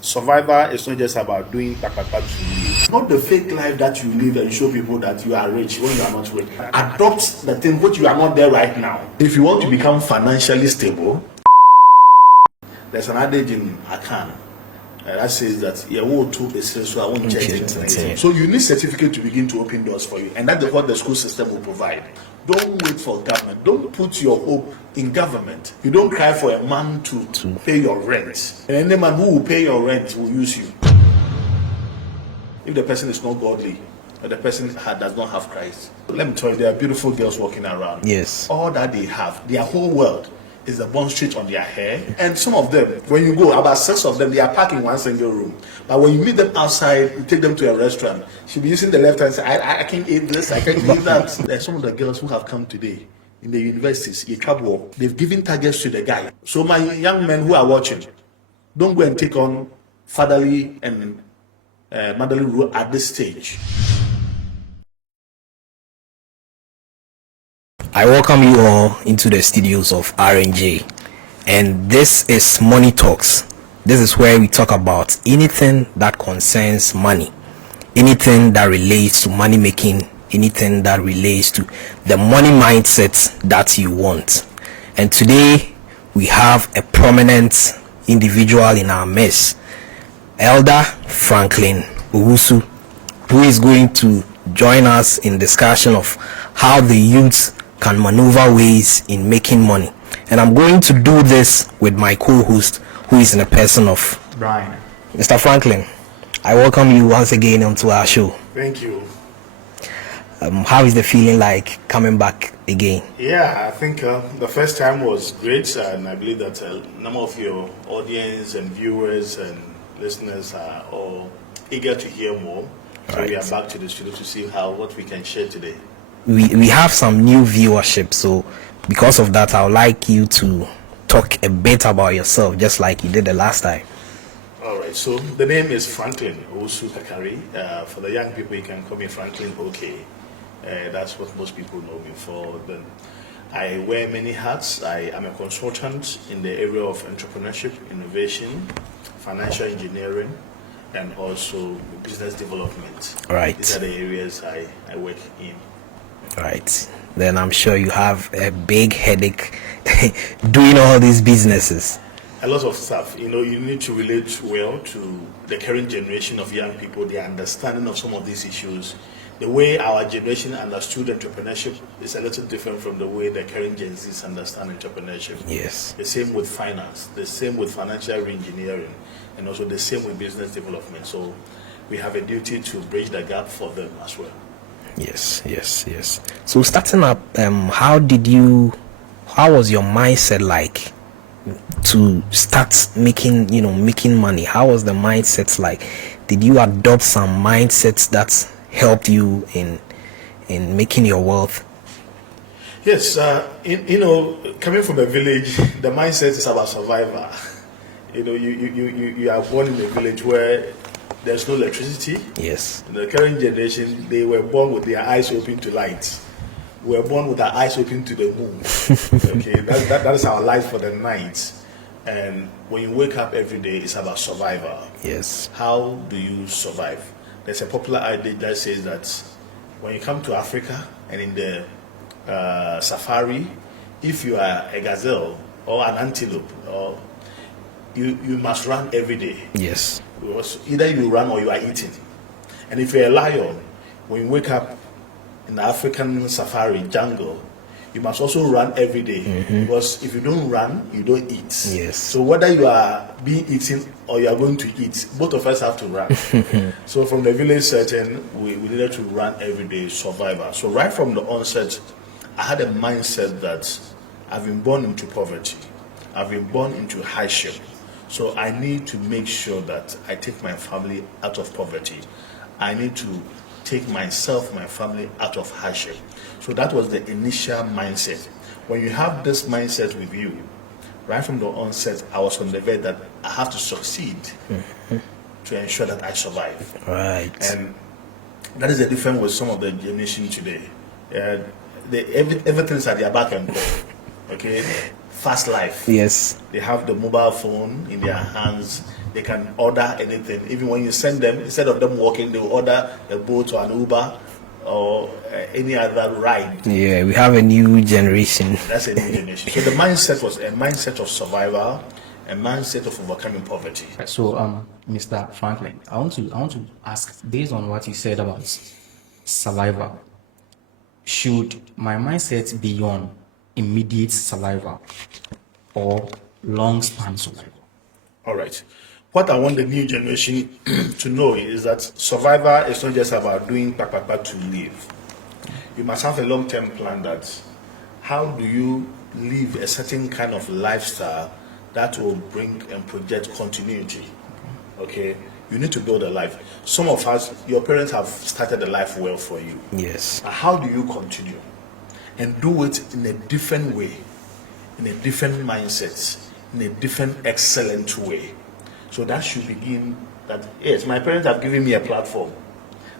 Survivor is not just about doing takpakpa to live. Not the fake life that you live and show people that you are rich when you are not rich. Adopt the thing which you are not there right now. If you want to become financially stable, there's an adage in Akan that says that you will to so I won't change. So you need certificate to begin to open doors for you, and that's what the school system will provide. Don't wait for government. Don't put your hope in government. You don't cry for a man to pay your rent. And any man who will pay your rent will use you. If the person is not godly, or the person does not have Christ. Let me tell you, there are beautiful girls walking around. Yes. All that they have, their whole world is the bond street on their hair. And some of them, when you go, about 6 of them, they are parking one single room. But when you meet them outside, you take them to a restaurant, she'll be using the left hand and say, I can't eat this, I can't eat that. There's some of the girls who have come today in the universities, they've given targets to the guy. So my young men who are watching, don't go and take on fatherly and motherly rule at this stage. I welcome you all into the studios of R&J, and this is Money Talks. This is where we talk about anything that concerns money, anything that relates to money making, anything that relates to the money mindset that you want. And today we have a prominent individual in our midst, Elder Franklin Owusu, who is going to join us in discussion of how the youth can maneuver ways in making money. And I'm going to do this with my co-host, who is in the person of Brian. Mr. Franklin, I welcome you once again onto our show. Thank you. How is the feeling like coming back again? Yeah, I think the first time was great, and I believe that a number of your audience and viewers and listeners are all eager to hear more. So we are back to the studio to see what we can share today. We have some new viewership, so because of that, I would like you to talk a bit about yourself, just like you did the last time. All right, so the name is Franklin Owusu Kakari. For the young people, you can call me Franklin OK. That's what most people know me for. Then I wear many hats. I am a consultant in the area of entrepreneurship, innovation, financial engineering, and also business development. Right. These are the areas I work in. Right. Then I'm sure you have a big headache doing all these businesses. A lot of stuff. You need to relate well to the current generation of young people, their understanding of some of these issues. The way our generation understood entrepreneurship is a little different from the way the current Gen Zs understand entrepreneurship. Yes. The same with finance, the same with financial re-engineering, and also the same with business development. So we have a duty to bridge the gap for them as well. Yes. So starting up, how was your mindset like to start making money? How was the mindset like? Did you adopt some mindsets that helped you in making your wealth? Yes, coming from a village, the mindset is about survival. You are born in a village where there's no electricity. Yes. In the current generation, they were born with their eyes open to light. We were born with our eyes open to the moon. Okay, that is our life for the night. And when you wake up every day, it's about survival. Yes. How do you survive? There's a popular idea that says that when you come to Africa and in the safari, if you are a gazelle or an antelope, or you must run every day. Yes. Because either you run or you are eating. And if you're a lion, when you wake up in the African safari jungle, you must also run every day. Because if you don't run, you don't eat. Yes. So whether you are being eaten or you are going to eat, both of us have to run. So from the village setting, we needed to run every day, survival. So right from the onset, I had a mindset that I've been born into poverty. I've been born into hardship. So I need to make sure that I take my family out of poverty. I need to take myself, my family out of hardship. So that was the initial mindset. When you have this mindset with you, right from the onset, I was on the verge that I have to succeed to ensure that I survive. Right. And that is the difference with some of the generation today. Everything is at their back and go. Okay? Fast life. Yes. They have the mobile phone in their hands. They can order anything. Even when you send them, instead of them walking, they will order a boat or an Uber or any other ride. Yeah, we have a new generation. That's a new generation. So the mindset was a mindset of survival, a mindset of overcoming poverty. So, Mr. Franklin, I want to ask, based on what you said about survival, should my mindset be on immediate survival or long span survival? All right. What I want the new generation to know is that survival is not just about doing to live. You must have a long-term plan. That how do you live a certain kind of lifestyle that will bring and project continuity. Okay, you need to build a life. Some of us, your parents have started a life well for you. Yes. But how do you continue and do it in a different way, in a different mindset, in a different excellent way? So that should begin that, yes, my parents have given me a platform.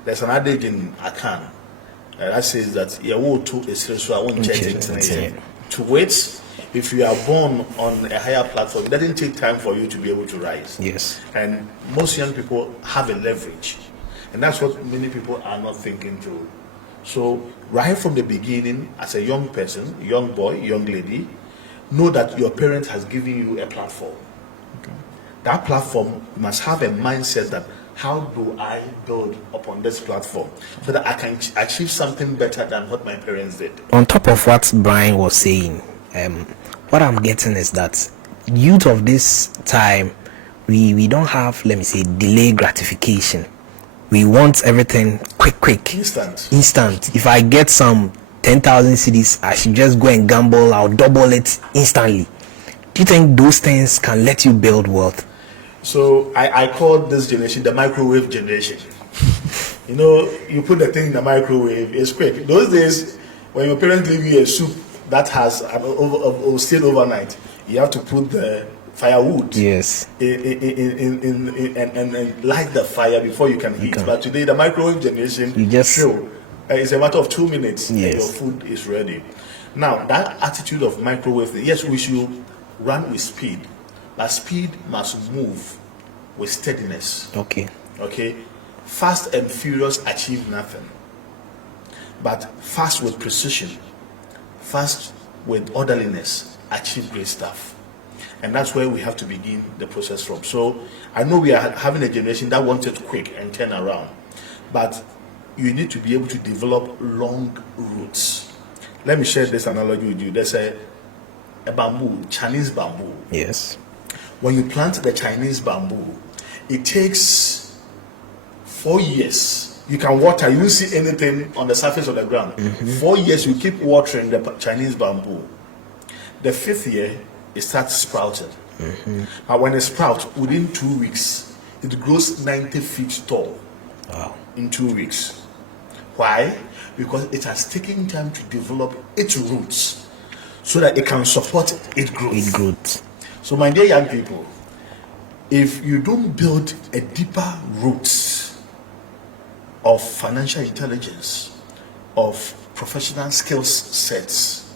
There's an adage in Akan that says that to wait. If you are born on a higher platform, it doesn't take time for you to be able to rise. Yes. And most young people have a leverage. And that's what many people are not thinking through. So right from the beginning, as a young person, young boy, young lady, know that your parent has given you a platform. Okay. That platform must have a mindset that, how do I build upon this platform so that I can achieve something better than what my parents did? On top of what Brian was saying, what I'm getting is that youth of this time, we don't have, let me say, delayed gratification. We want everything quick, instant. If I get some 10,000 cedis, I should just go and gamble. I'll double it instantly. Do you think those things can let you build wealth? So I call this generation the microwave generation. You know, you put the thing in the microwave, it's quick. Those days, when your parents give you a soup that has stayed overnight, you have to put the firewood, yes, and light the fire before you can eat. But today, the microwave generation, you just it's a matter of 2 minutes, yes, and your food is ready. Now, that attitude of microwave, yes, we should run with speed, but speed must move with steadiness. Okay. Fast and furious achieve nothing, but fast with precision, fast with orderliness, achieve great stuff. And that's where we have to begin the process from. So I know we are having a generation that wants it quick and turn around, but you need to be able to develop long roots. Let me share this analogy with you. There's a bamboo, Chinese bamboo. Yes. When you plant the Chinese bamboo, it takes 4 years. You can water, you won't see anything on the surface of the ground. 4 years, you keep watering the Chinese bamboo. The 5th year, it starts sprouting. And when it sprouts, within 2 weeks, it grows 90 feet tall. Wow. In 2 weeks. Why? Because it has taken time to develop its roots so that it can support its growth. So my dear young people, if you don't build a deeper roots of financial intelligence, of professional skills sets,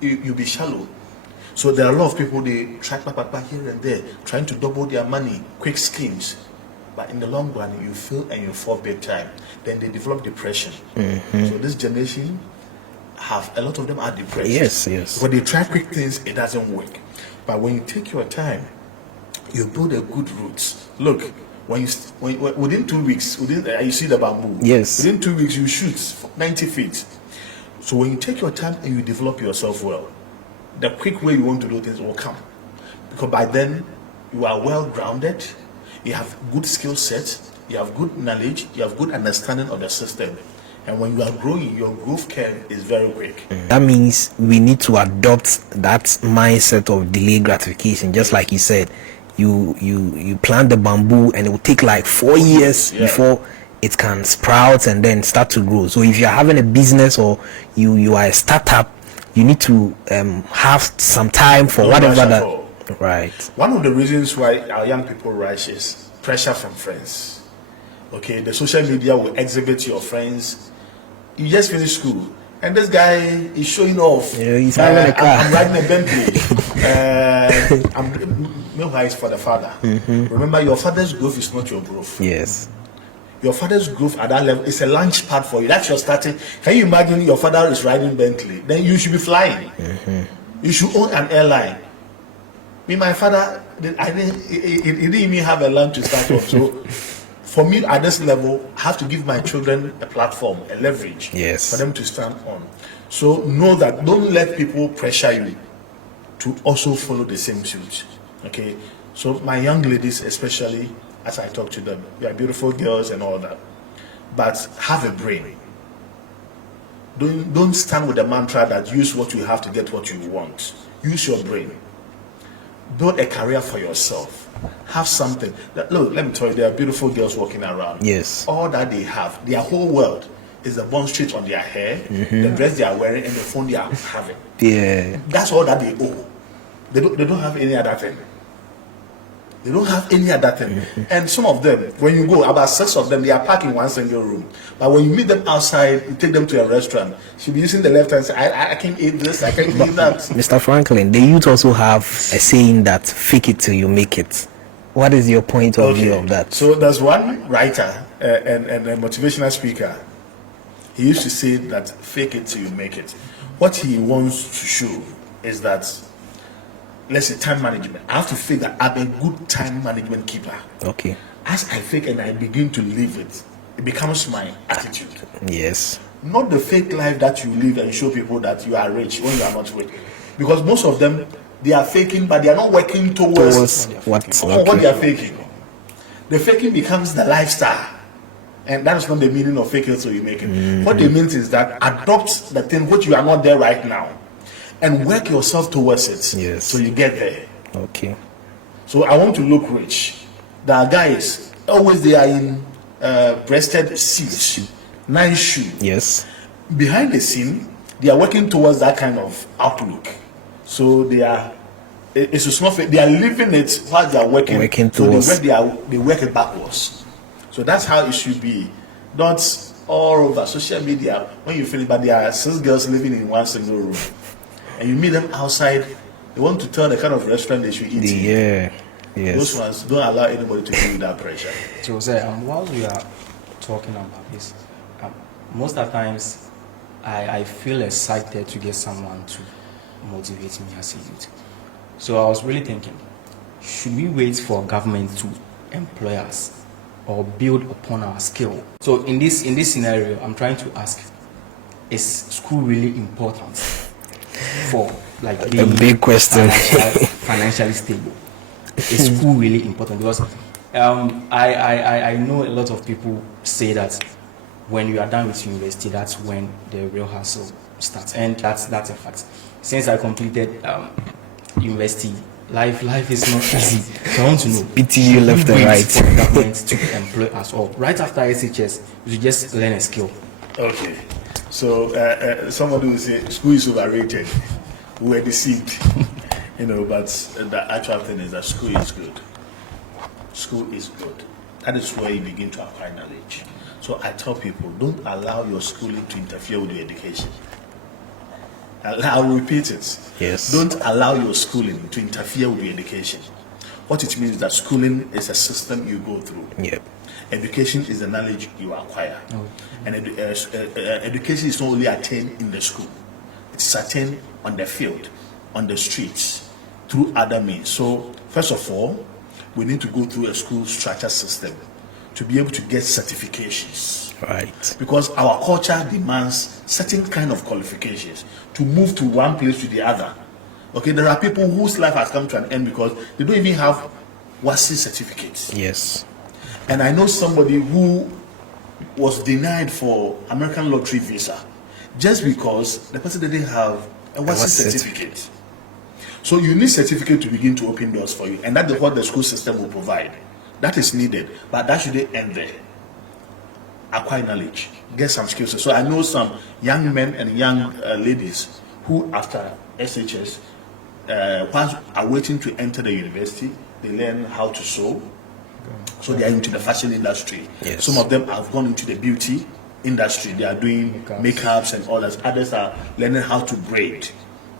you'll be shallow. So there are a lot of people, they try here and there, trying to double their money, quick schemes. But in the long run, you fail and you fall big time. Then they develop depression. So this generation, a lot of them are depressed. Yes. When they try quick things, it doesn't work. But when you take your time, you build a good roots. Look, within 2 weeks, you see the bamboo. Yes. Within 2 weeks, you shoot 90 feet. So when you take your time and you develop yourself well, the quick way you want to do things will come. Because by then, you are well grounded, you have good skill sets, you have good knowledge, you have good understanding of the system. And when you are growing, your growth curve is very quick. That means we need to adopt that mindset of delayed gratification. Just like you said, you plant the bamboo and it will take like 4 years before it can sprout and then start to grow. So if you're having a business or you are a startup, you need to have some time for whatever that. Right. One of the reasons why our young people rush is pressure from friends. Okay, the social media will exhibit your friends. You just finished school, and this guy is showing off. He's having a car. I'm riding a Bentley. Meanwhile, it's for the father. Remember, your father's growth is not your growth. Yes. Your father's growth at that level is a launch pad for you. That's your starting. Can you imagine your father is riding Bentley? Then you should be flying. You should own an airline. Me, my father, he didn't even have a land to start off. So, for me at this level, I have to give my children a platform, a leverage for them to stand on. So know that, don't let people pressure you to also follow the same suit. Okay? So my young ladies, especially as I talk to them, you are beautiful girls and all that, but have a brain. Don't stand with the mantra that use what you have to get what you want. Use your brain. Build a career for yourself. Have something. Look, let me tell you, there are beautiful girls walking around. Yes. All that they have, their whole world is the bond straight on their hair, the dress they are wearing, and the phone they are having. Yeah. That's all that they owe. They don't have any other thing. They don't have any other thing. And some of them, when you go, about 6 of them, they are packed in one single room. But when you meet them outside, you take them to a restaurant, she'll be using the left hand, say, I can eat this, I can eat that. Mr. Franklin, the youth also have a saying that fake it till you make it. What is your point of view of that? So there's one writer and a motivational speaker. He used to say that fake it till you make it. What he wants to show is that, let's say, time management. I have to fake that I'm a good time management keeper. Okay. As I fake and I begin to live it, it becomes my attitude. Yes. Not the fake life that you live and show people that you are rich when you are not rich. Because most of them, they are faking, but they are not working towards what they are faking. The faking becomes the lifestyle. And that is not the meaning of fake it so you make it. What it means is that adopt the thing which you are not there right now and work yourself towards it. Yes. So you get there. Okay. So I want to look rich. There are guys, always they are in breasted suits, nice shoe. Yes. Behind the scene, they are working towards that kind of outlook. So they are, it's a small thing. They are living it while they are working towards. So they work it backwards. So that's how it should be. Not all over social media when you feel it, but there are 6 girls living in one single room. And you meet them outside, they want to tell the kind of restaurant they should eat in. Yeah. Yes. Those ones don't allow anybody to deal with that pressure. Jose, while we are talking about this, most of the times I feel excited to get someone to motivate me as a youth. So I was really thinking, should we wait for government to employ us or build upon our skill? So in this scenario, I'm trying to ask, is school really important for like being a big question? Financially stable? Is school really important? Because I know a lot of people say that when you are done with university, that's when the real hustle starts, and that's a fact. Since I completed university, life is not easy. So I want to know, PTU left and right for the government to employ us all right after SHS, you should just learn a skill. Okay, so somebody will say school is overrated. We were deceived, but the actual thing is that school is good. School is good. That is where you begin to acquire knowledge. So I tell people, don't allow your schooling to interfere with your education. I'll repeat it. Yes. Don't allow your schooling to interfere with your education. What it means is that schooling is a system you go through. Yep. Education is the knowledge you acquire. And education is not only attained in the school. It's attained on the field, on the streets, through other means. So, first of all, we need to go through a school structure system to be able to get certifications. Right. Because our culture demands certain kind of qualifications to move to one place to the other. Okay, there are people whose life has come to an end because they don't even have WASI certificates. Yes. And I know somebody who was denied for American lottery visa just because the person didn't have a WASI certificate. So you need certificate to begin to open doors for you, and that's what the school system will provide. That is needed, but that shouldn't end there. Acquire knowledge, get some skills. So I know some young men and young ladies who, after SHS, while are waiting to enter the university, they learn how to sew. So they are into the fashion industry. Yes. Some of them have gone into the beauty industry. They are doing makeups and all that. Others are learning how to braid.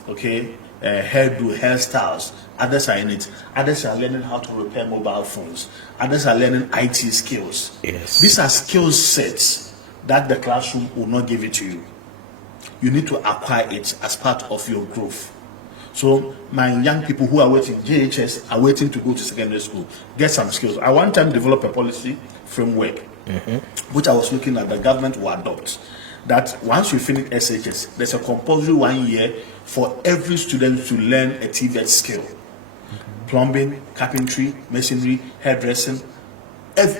Okay, hairdo, hairstyles. Others are in it. Others are learning how to repair mobile phones. Others are learning IT skills. Yes. These are skill sets that the classroom will not give it to you. You need to acquire it as part of your growth. So my young people who are waiting, JHS, are waiting to go to secondary school, get some skills. I one time developed a policy framework, which I was looking at the government will adopt. That once you finish SHS, there's a compulsory 1 year for every student to learn a TVET skill. Plumbing, carpentry, masonry, hairdressing,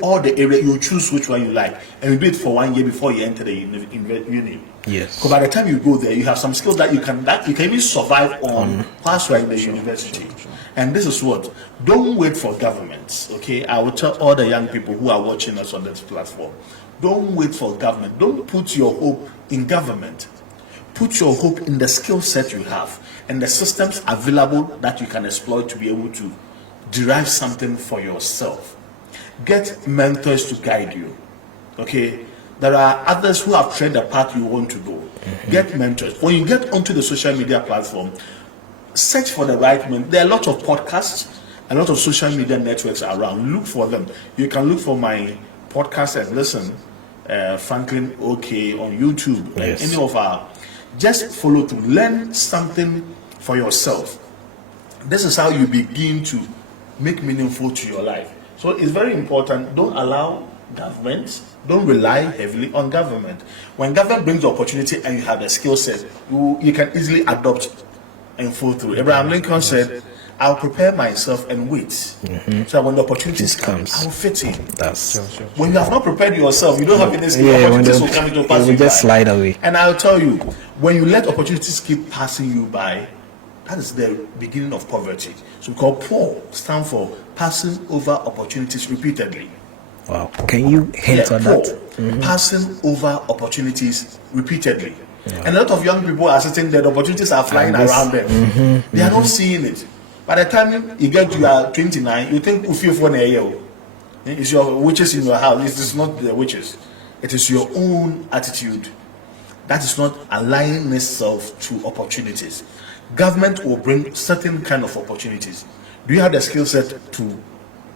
all the area, you choose which one you like, and you do it for 1 year before you enter the uni. Yes. So by the time you go there, you have some skills that you can even survive on whilst you are in the university. And this is what, don't wait for governments. Okay, I will tell all the young people who are watching us on this platform, don't wait for government. Don't put your hope in government. Put your hope in the skill set you have and the systems available that you can exploit to be able to derive something for yourself. Get mentors to guide you. Okay, there are others who have tread the path you want to go. Get mentors. When you get onto the social media platform, search for the right men. There are a lot of podcasts, a lot of social media networks around. Look for them. You can look for my podcast and listen. Franklin OK on YouTube. Yes. Any of our, just follow to learn something for yourself. This is how you begin to make meaningful to your life. So it's very important. Don't allow government, don't rely heavily on government. When government brings the opportunity and you have the skill set, you can easily adopt and fall through. Abraham Lincoln said, I'll prepare myself and wait. So that when the opportunities come, I'll fit in. That's When you have not prepared yourself, you don't have any skill. yeah, Opportunities will come into pass you just by. slide away. And I'll tell you, when you let opportunities keep passing you by, that is the beginning of poverty. So called poor stand for passing over opportunities repeatedly. Wow. Can you hint on Poor, that? passing over opportunities repeatedly. And a lot of young people are sitting there, the opportunities are flying around them. They are not seeing it. By the time you get to your 29, you think you feel for a year. It's your witches in your house. It is not the witches. It is your own attitude that is not aligning itself to opportunities. Government will bring certain kind of opportunities. Do you have the skill set to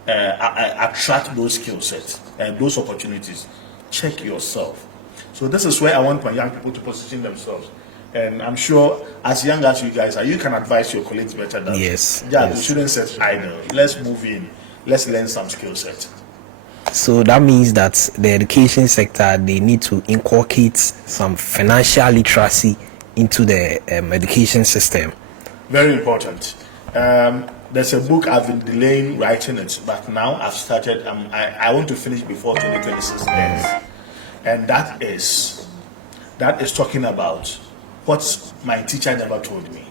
attract those skill sets and those opportunities? Check yourself. So this is where I want my young people to position themselves. And I'm sure as young as you guys are, you can advise your colleagues better than Yes. yeah, you shouldn't sit idle. Let's move in. Let's learn some skill set. So that means that the education sector, they need to inculcate some financial literacy into the education system. Very important. There's a book I've been delaying writing it, but now I've started. I want to finish before 2026 ends, and that is talking about what my teacher never told me,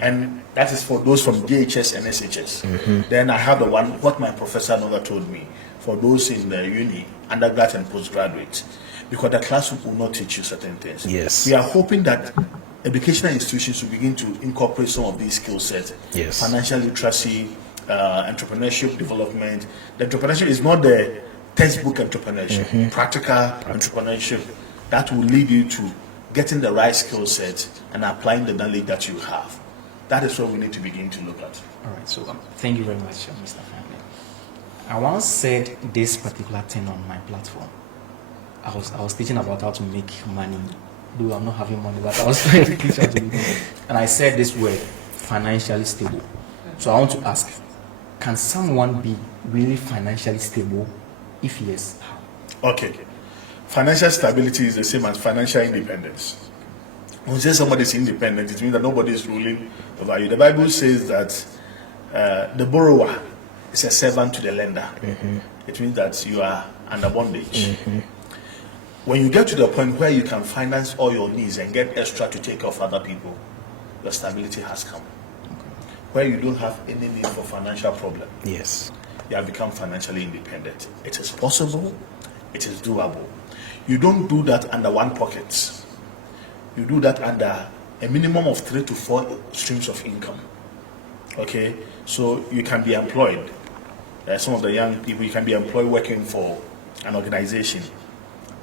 and that is for those from JHS and SHS. Then I have the one what my professor never told me for those in the uni, undergrad and postgraduate, because the classroom will not teach you certain things. Yes. We are hoping that educational institutions will begin to incorporate some of these skill sets. Yes. Financial literacy, entrepreneurship development. The entrepreneurship is not the textbook entrepreneurship, practical entrepreneurship that will lead you to getting the right skill set and applying the knowledge that you have. That is what we need to begin to look at. All right, so thank you very much, Mr. Franklin. I once said this particular thing on my platform. I was teaching about how to make money. Though I'm not having money, but I was trying to teach how to make money. And I said this word, financially stable. So I want to ask, can someone be really financially stable? If yes, how? Okay. Financial stability is the same as financial independence. When you say somebody is independent, it means that nobody is ruling over you. The Bible says that the borrower is a servant to the lender. It means that you are under bondage. When you get to the point where you can finance all your needs and get extra to take care of other people, your stability has come. Where you don't have any need for financial problem, Yes. you have become financially independent. It is possible, it is doable. You don't do that under one pocket. You do that under a minimum of 3 to 4 streams of income. Okay, so you can be employed. Some of the young people, you can be employed working for an organization.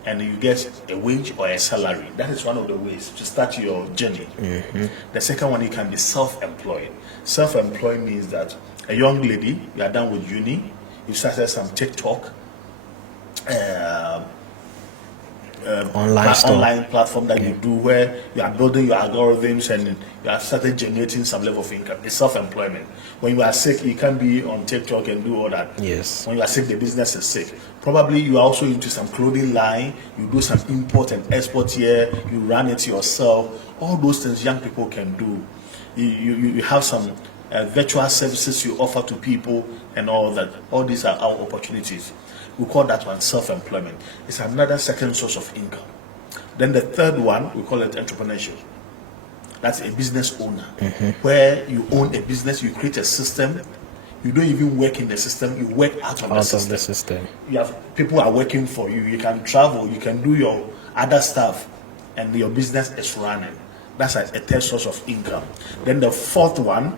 and you get a wage or a salary. That is one of the ways to start your journey. The second one, you can be self-employed. Self-employed means that a young lady, you are done with uni, you started some TikTok, online platform that you do, where you are building your algorithms and you have started generating some level of income. It's self-employment. When you are sick, you can't be on TikTok and do all that. Yes. When you are sick, the business is sick. Probably you are also into some clothing line, you do some import and export here, you run it yourself. All those things young people can do. You have some virtual services you offer to people and all that. All these are our opportunities. We call that one self-employment. It's another second source of income. Then the third one, we call it entrepreneurship. That's a business owner, where you own a business, you create a system. You don't even work in the system, you work out of the system. You have people are working for you. You can travel, you can do your other stuff, and your business is running. That's a third source of income. Then the fourth one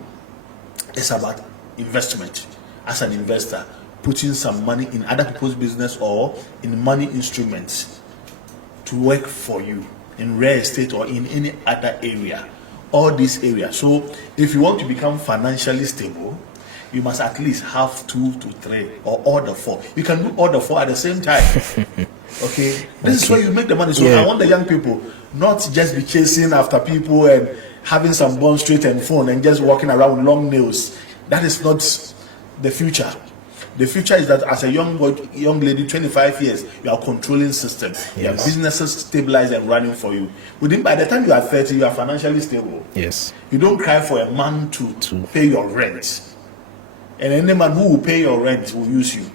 is about investment. As an investor, putting some money in other people's business or in money instruments to work for you in real estate or in any other area. All these areas. So if you want to become financially stable, you must at least have 2 to 3 or all the 4. You can do all the 4 at the same time. Okay? This is where you make the money. So I want the young people not just be chasing after people and having some bond straight and phone and just walking around with long nails. That is not the future. The future is that as a young lady, 25 years, you are controlling systems. Yes. You have businesses stabilized and running for you. By the time you are 30, you are financially stable. Yes. You don't cry for a man to pay your rent. And any man who will pay your rent will use you.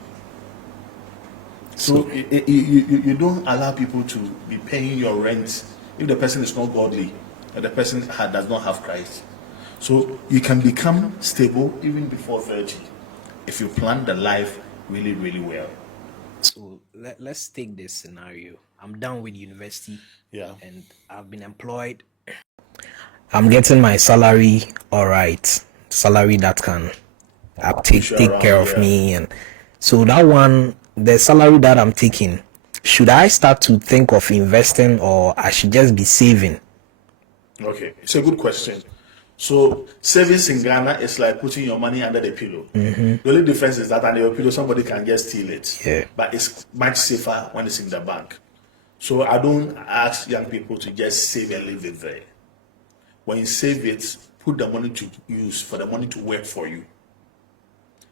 So you don't allow people to be paying your rent if the person is not godly and the person does not have Christ. So you can become stable even before 30 if you plan the life really, really well. So let's take this scenario. I'm done with university. Yeah. And I've been employed. I'm getting my salary, all right. Salary that can take care of me. And so that one, the salary that I'm taking, should I start to think of investing or I should just be saving? Okay, it's a good question. So savings in Ghana is like putting your money under the pillow. The only difference is that under your pillow somebody can just steal it. Yeah. But it's much safer when it's in the bank. So I don't ask young people to just save and leave it there. When you save it, put the money to use for the money to work for you.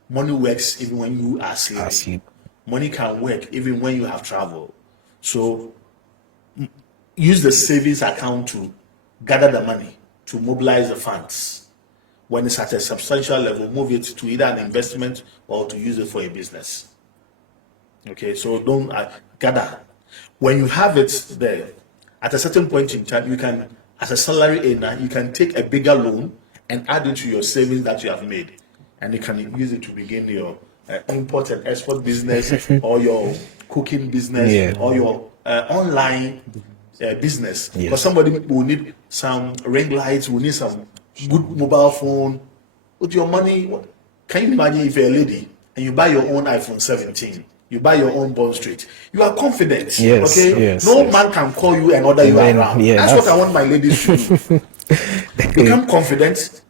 Money works even when you are sleeping. Money can work even when you have travel. So use the savings account to gather the money, to mobilize the funds. When it's at a substantial level, move it to either an investment or to use it for a business. Okay, so don't gather. When you have it there, at a certain point in time, you can, as a salary earner, you can take a bigger loan and add it to your savings that you have made. And you can use it to begin your import and export business or your cooking business or your online business. Because somebody will need some ring lights, will need some good mobile phone. With your money, can you imagine if you're a lady and you buy your own iPhone 17, you buy your own Bond Street, you are confident. No man can call you and order you around. That's what I want my ladies to do. Become confident,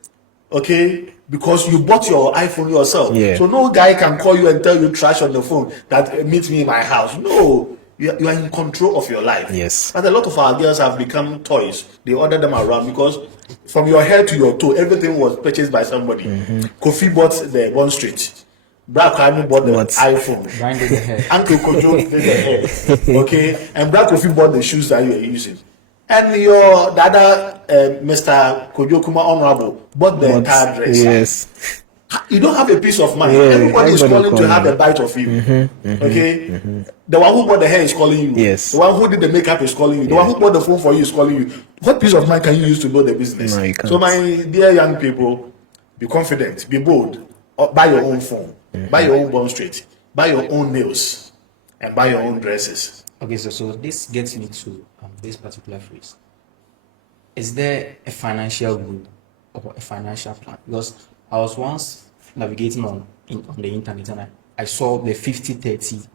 okay? Because you bought your iPhone yourself. So no guy can call you and tell you trash on the phone that meet me in my house. No, you are in control of your life. But a lot of our girls have become toys. They order them around because from your head to your toe, everything was purchased by somebody. Kofi bought the Bond Street. Black Kofi bought the iPhone. Uncle Kojo did the hair. Okay, and Black Kofi bought the shoes that you are using. And your dada, Mr. Kojo Kuma Honorable, bought the entire dress. You don't have a piece of mind. Everybody is calling to have a bite of you. Okay? The one who bought the hair is calling you. The one who did the makeup is calling you. The one who bought the phone for you is calling you. What piece of mind can you use to build a business? No, so my dear young people, be confident, be bold. Buy your own phone. Buy your own Bond Street. Buy your own nails. And buy your own dresses. Okay, so this gets me to this particular phrase. Is there a financial rule or a financial plan? Because I was once navigating on the internet and I saw the 50-30.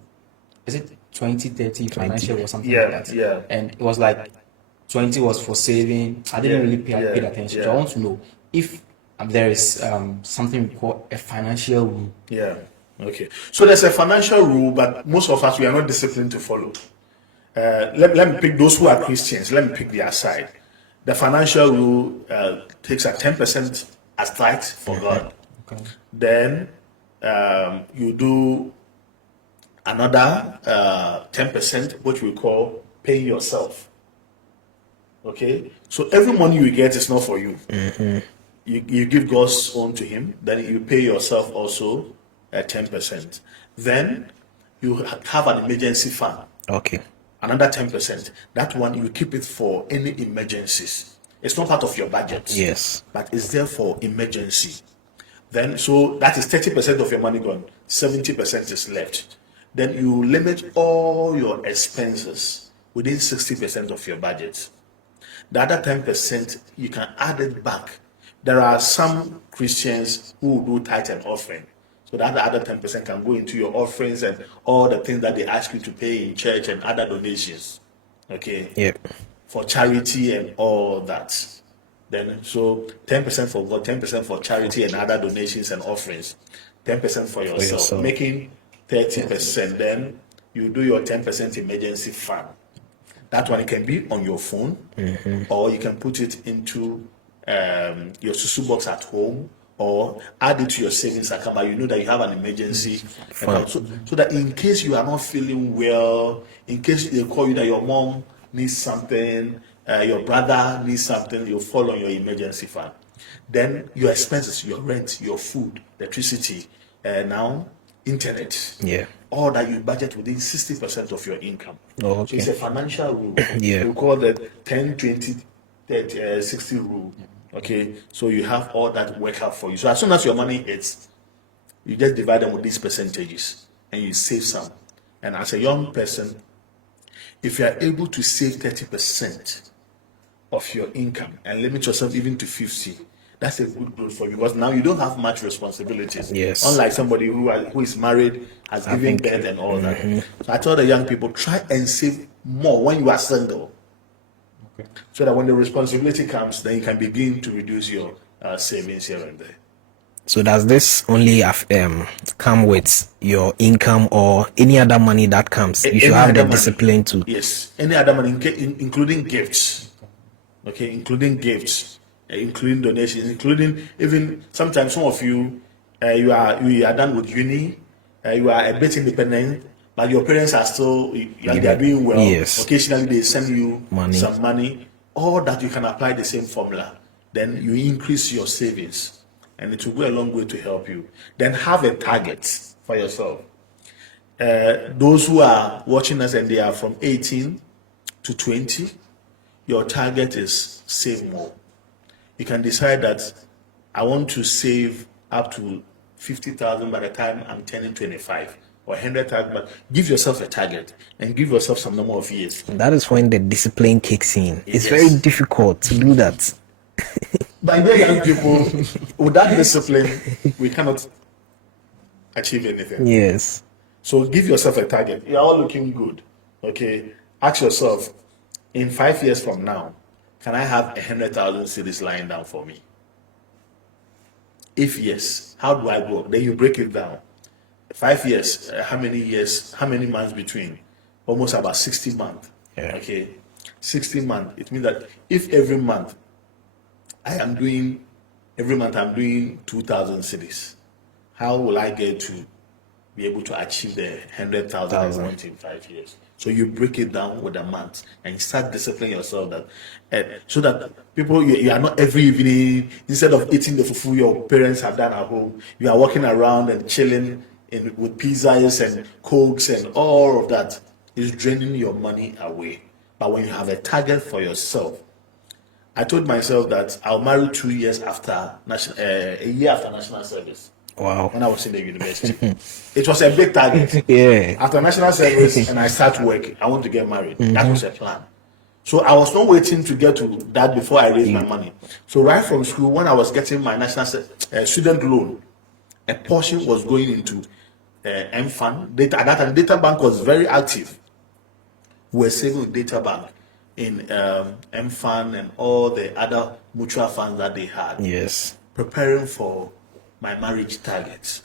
Is it 2030 financial or something Yeah, like that. yeah. And it was like 20 was for saving. I didn't really pay attention. yeah. So I want to know if there is something we call a financial rule. Yeah. Okay. So there's a financial rule, but most of us, we are not disciplined to follow. Let me pick those who are Christians. Let me pick their side. The financial rule takes a 10% as tithe for God. Okay. Then you do another 10%, which we call paying yourself. Okay, so every money you get is not for you. You give God's own to Him. Then you pay yourself also 10%. Then you have an emergency fund. Okay. Another 10%. That one you keep it for any emergencies. It's not part of your budget. Yes. But it's there for emergency. Then so that is 30% of your money gone. 70% is left. Then you limit all your expenses within 60% of your budget. The other 10%, you can add it back. There are some Christians who do tithe and offering. So that the other 10% can go into your offerings and all the things that they ask you to pay in church and other donations. Okay? Yep. For charity and all that. Then, so 10% for God, 10% for charity and other donations and offerings, 10% for yourself. Making 30%. Then you do your 10% emergency fund. That one can be on your phone, or you can put it into your susu box at home, or add it to your savings account. But you know that you have an emergency account, so that in case you are not feeling well, in case they call you that your mom needs something, your brother needs something, you fall on your emergency fund. Then your expenses, your rent, your food, electricity, now internet. Yeah. All that you budget within 60% of your income. Oh, okay. So it's a financial rule. Yeah. We call it 10, 20, 30, 60 rule. Okay. So you have all that work out for you. So as soon as your money hits, you just divide them with these percentages and you save some. And as a young person, if you are able to save 30% of your income and limit yourself even to 50, that's a good growth for you, because now you don't have much responsibilities. Yes. Unlike somebody who is married, has given birth and all that. So I tell the young people, try and save more when you are single. Okay. So that when the responsibility comes, then you can begin to reduce your savings here and there. So does this only come with your income or any other money that comes? You should have the discipline to. Yes, any other money, including gifts. Okay, including gifts, including donations, including even sometimes some of you, you are done with uni, you are a bit independent, but your parents are still they are doing well. Yes. Occasionally they send you Money. some money. All that you can apply the same formula. Then you increase your savings, and it will go a long way to help you. Then have a target for yourself. Those who are watching us and they are from 18 to 20, your target is save more. You can decide that I want to save up to 50,000 by the time I'm turning 25, or 100,000. But give yourself a target and give yourself some number of years. That is when the discipline kicks in. It's Yes. very difficult to do that. By the young people, without discipline, we cannot achieve anything. Yes. So give yourself a target. You're all looking good. Okay. Ask yourself, in 5 years from now, can I have 100,000 cities lying down for me? If yes, how do I go? Then you break it down. 5 years, how many months between? Almost about 60 months. Yeah. Okay. 60 months. It means that if every month I'm doing 2,000 cities, how will I get to be able to achieve the 100,000 I want in 5 years? So you break it down with a month and you start disciplining yourself that, so that people, you are not every evening, instead of eating the fufu your parents have done at home, you are walking around and chilling with pizzas and cokes and all of that. Is draining your money away. But when you have a target for yourself, I told myself that I'll marry 2 years after a year after national service. Wow. When I was in the university, it was a big target. Yeah. After national service and I start work, I want to get married. That was a plan. So I was not waiting to get to that before I raised my money. So right from school, when I was getting my national student loan, a portion was going into M-Fan. Data, at that time, Data Bank was very active. We were saving with Data Bank in M-Fan and all the other mutual funds that they had. Yes. Preparing for my marriage targets.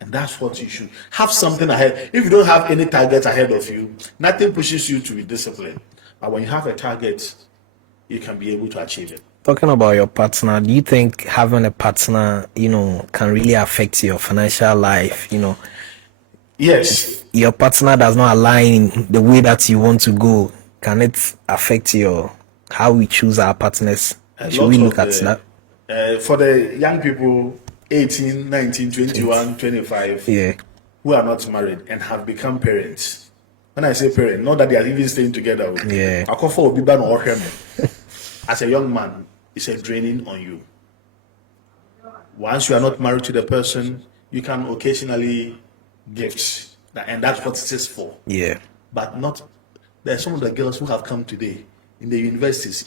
And that's what you should have something ahead. If you don't have any targets ahead of you, nothing pushes you to be disciplined. But when you have a target, you can be able to achieve it. Talking about your partner, do you think having a partner, can really affect your financial life? Yes. Your partner does not align the way that you want to go. Can it affect how we choose our partners? Should we look at that? For the young people, 18, 19, 21, 25, who are not married and have become parents. When I say parent, not that they are even staying together. As a young man, it's a draining on you. Once you are not married to the person, you can occasionally gift, and that's what it is for. Yeah. But not. There are some of the girls who have come today in the universities.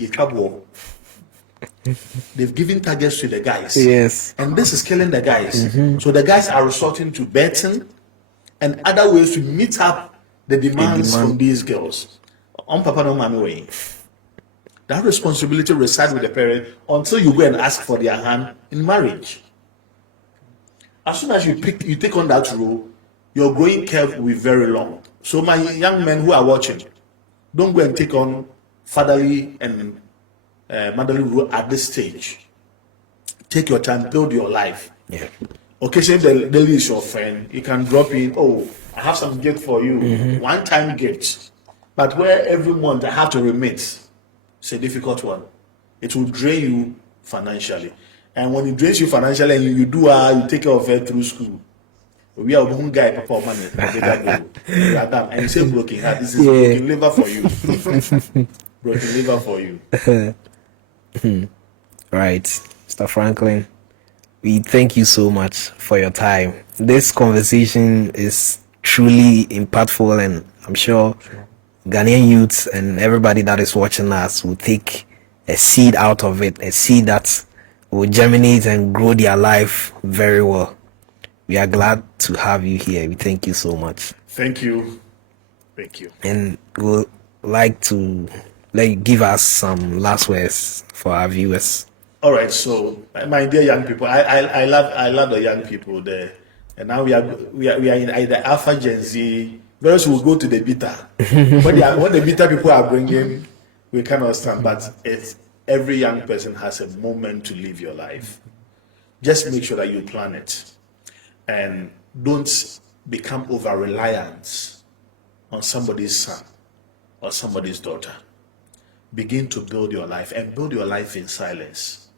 They've given targets to the guys. Yes. And this is killing the guys. So the guys are resorting to betting and other ways to meet up the demands from these girls. On Papa no Mami way. That responsibility resides with the parent until you go and ask for their hand in marriage. As soon as you take on that role, your growing curve will be very long. So my young men who are watching, don't go and take on fatherly and motherly role at this stage. Take your time, build your life. Yeah. Occasionally, the daily is your friend. You can drop in, I have some gift for you. One-time gift. But where every month I have to remit, it's a difficult one. It will drain you financially. And when it drains you financially and you take care of it through school, we are one guy, papa money, and you say broken heart. This is broken liver for you. Broken liver for you. Right, Mr. Franklin, we thank you so much for your time. This conversation is truly impactful, and I'm sure Ghanaian youths and everybody that is watching us will take a seed out of it, a seed that will germinate and grow their life very well. We are glad to have you here. We thank you so much. Thank you. Thank you. And we'll like to let you give us some last words for our viewers. All right. So, my dear young people, I love the young people there. And now we are in either Alpha Gen Z. Very soon we'll go to the beta. When the beta people are bringing, we cannot stand. But every young person has a moment to live your life. Just make sure that you plan it. And don't become over-reliant on somebody's son or somebody's daughter. Begin to build your life, and build your life in silence.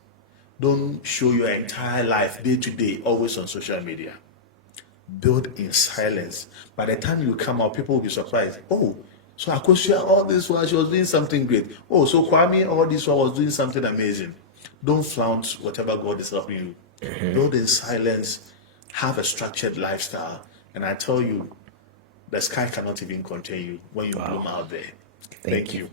Don't show your entire life day to day, always on social media. Build in silence. By the time you come out, people will be surprised. Oh, so Akosia, all this while she was doing something great. Oh, so Kwame, all this while was doing something amazing. Don't flaunt whatever God is helping you. Build in silence. Have a structured lifestyle, and I tell you, the sky cannot even contain you when you bloom out there. Thank you.